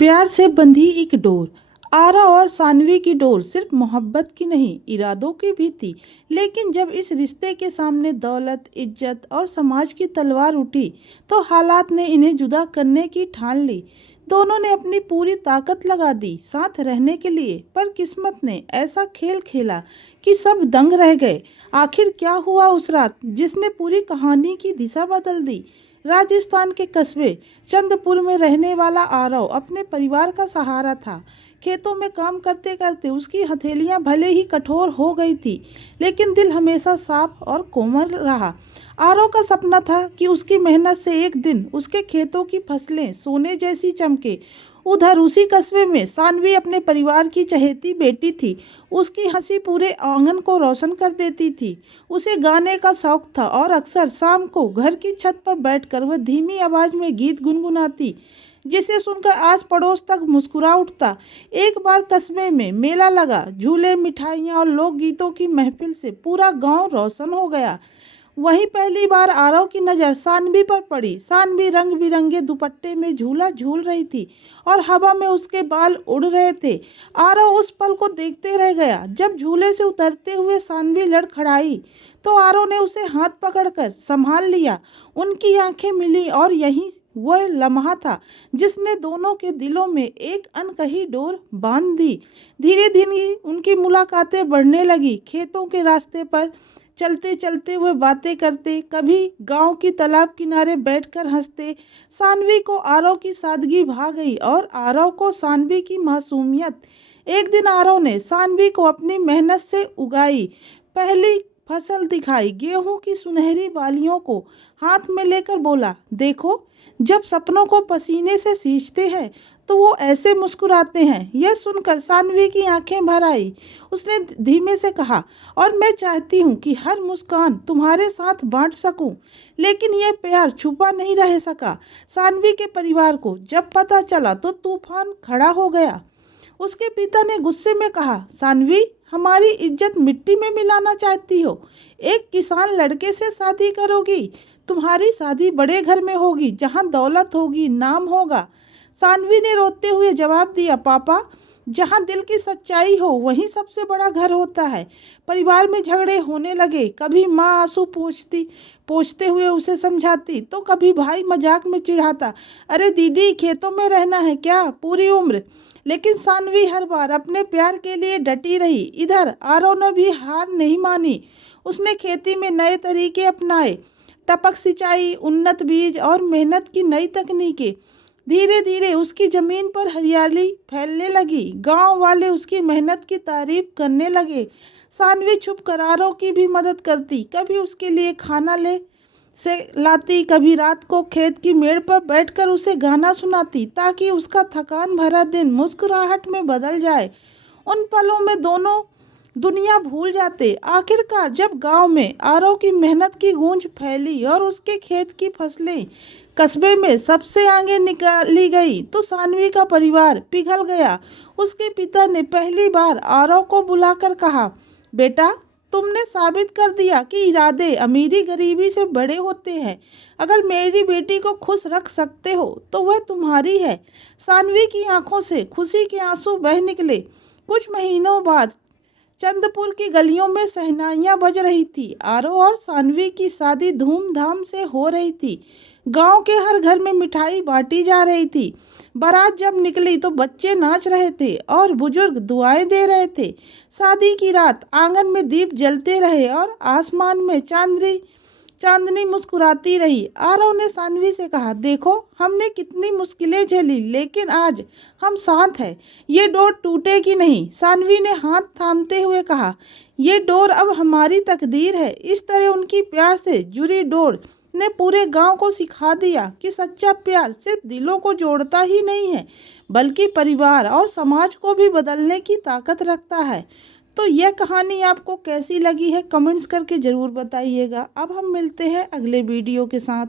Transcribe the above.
प्यार से बंधी एक डोर। आरा और सानवी की डोर सिर्फ मोहब्बत की नहीं, इरादों की भी थी। लेकिन जब इस रिश्ते के सामने दौलत, इज्जत और समाज की तलवार उठी, तो हालात ने इन्हें जुदा करने की ठान ली। दोनों ने अपनी पूरी ताकत लगा दी साथ रहने के लिए, पर किस्मत ने ऐसा खेल खेला कि सब दंग रह गए। आखिर क्या हुआ उस रात जिसने पूरी कहानी की दिशा बदल दी? राजस्थान के कस्बे चंदपुर में रहने वाला आरव अपने परिवार का सहारा था। खेतों में काम करते करते उसकी हथेलियां भले ही कठोर हो गई थी, लेकिन दिल हमेशा साफ और कोमल रहा। आरव का सपना था कि उसकी मेहनत से एक दिन उसके खेतों की फसलें सोने जैसी चमके। उधर उसी कस्बे में सानवी अपने परिवार की चहेती बेटी थी। उसकी हंसी पूरे आंगन को रोशन कर देती थी। उसे गाने का शौक था और अक्सर शाम को घर की छत पर बैठकर वह धीमी आवाज में गीत गुनगुनाती, जिसे सुनकर आस पड़ोस तक मुस्कुरा उठता। एक बार कस्बे में मेला लगा। झूले, मिठाइयाँ और लोकगीतों की महफिल से पूरा गांव रोशन हो गया। वहीं पहली बार आरव की नज़र सानवी पर पड़ी। सानवी रंग बिरंगे दुपट्टे में झूला झूल रही थी और हवा में उसके बाल उड़ रहे थे। आरव उस पल को देखते रह गया। जब झूले से उतरते हुए सानवी लड़खड़ाई, तो आरव ने उसे हाथ पकड़कर संभाल लिया। उनकी आंखें मिली और यही वह लम्हा था जिसने दोनों के दिलों में एक अनकही डोर बांध दी। धीरे धीरे उनकी मुलाकातें बढ़ने लगी। खेतों के रास्ते पर चलते चलते वह बातें करते, कभी गांव की तालाब किनारे बैठकर हंसते। सानवी को आरव की सादगी भा गई और आरव को सानवी की मासूमियत। एक दिन आरव ने सानवी को अपनी मेहनत से उगाई पहली फसल दिखाई। गेहूं की सुनहरी बालियों को हाथ में लेकर बोला, देखो, जब सपनों को पसीने से सींचते हैं तो वो ऐसे मुस्कुराते हैं। यह सुनकर सानवी की आंखें भर आई। उसने धीमे से कहा, और मैं चाहती हूँ कि हर मुस्कान तुम्हारे साथ बांट सकूं। लेकिन यह प्यार छुपा नहीं रह सका। सानवी के परिवार को जब पता चला तो तूफान खड़ा हो गया। उसके पिता ने गुस्से में कहा, सानवी, हमारी इज्जत मिट्टी में मिलाना चाहती हो? एक किसान लड़के से शादी करोगी? तुम्हारी शादी बड़े घर में होगी, जहाँ दौलत होगी, नाम होगा। सानवी ने रोते हुए जवाब दिया, पापा, जहाँ दिल की सच्चाई हो वहीं सबसे बड़ा घर होता है। परिवार में झगड़े होने लगे। कभी माँ आंसू पोंछते हुए उसे समझाती, तो कभी भाई मजाक में चिढ़ाता, अरे दीदी, खेतों में रहना है क्या पूरी उम्र? लेकिन सानवी हर बार अपने प्यार के लिए डटी रही। इधर आरव ने भी हार नहीं मानी। उसने खेती में नए तरीके अपनाए, टपक सिंचाई, उन्नत बीज और मेहनत की नई तकनीकें। धीरे धीरे उसकी ज़मीन पर हरियाली फैलने लगी। गांव वाले उसकी मेहनत की तारीफ करने लगे। सानवी छुप कर आरव की भी मदद करती। कभी उसके लिए खाना ले से लाती, कभी रात को खेत की मेड़ पर बैठकर उसे गाना सुनाती, ताकि उसका थकान भरा दिन मुस्कुराहट में बदल जाए। उन पलों में दोनों दुनिया भूल जाते। आखिरकार जब गांव में आरव की मेहनत की गूंज फैली और उसके खेत की फसलें कस्बे में सबसे आगे निकाली गई, तो सानवी का परिवार पिघल गया। उसके पिता ने पहली बार आरव को बुलाकर कहा, बेटा, तुमने साबित कर दिया कि इरादे अमीरी गरीबी से बड़े होते हैं। अगर मेरी बेटी को खुश रख सकते हो तो वह तुम्हारी है। सानवी की आंखों से खुशी के आंसू बह निकले। कुछ महीनों बाद चंदपुर की गलियों में शहनाइयाँ बज रही थी। आरव और सानवी की शादी धूमधाम से हो रही थी। गांव के हर घर में मिठाई बांटी जा रही थी। बारात जब निकली तो बच्चे नाच रहे थे और बुजुर्ग दुआएं दे रहे थे। शादी की रात आंगन में दीप जलते रहे और आसमान में चांदनी मुस्कुराती रही। आरव ने सानवी से कहा, देखो, हमने कितनी मुश्किलें झेली, लेकिन आज हम साथ हैं। ये डोर टूटेगी नहीं। सानवी ने हाथ थामते हुए कहा, ये डोर अब हमारी तकदीर है। इस तरह उनकी प्यार से जुड़ी डोर ने पूरे गांव को सिखा दिया कि सच्चा प्यार सिर्फ दिलों को जोड़ता ही नहीं है, बल्कि परिवार और समाज को भी बदलने की ताकत रखता है। तो यह कहानी आपको कैसी लगी है, कमेंट्स करके ज़रूर बताइएगा। अब हम मिलते हैं अगले वीडियो के साथ।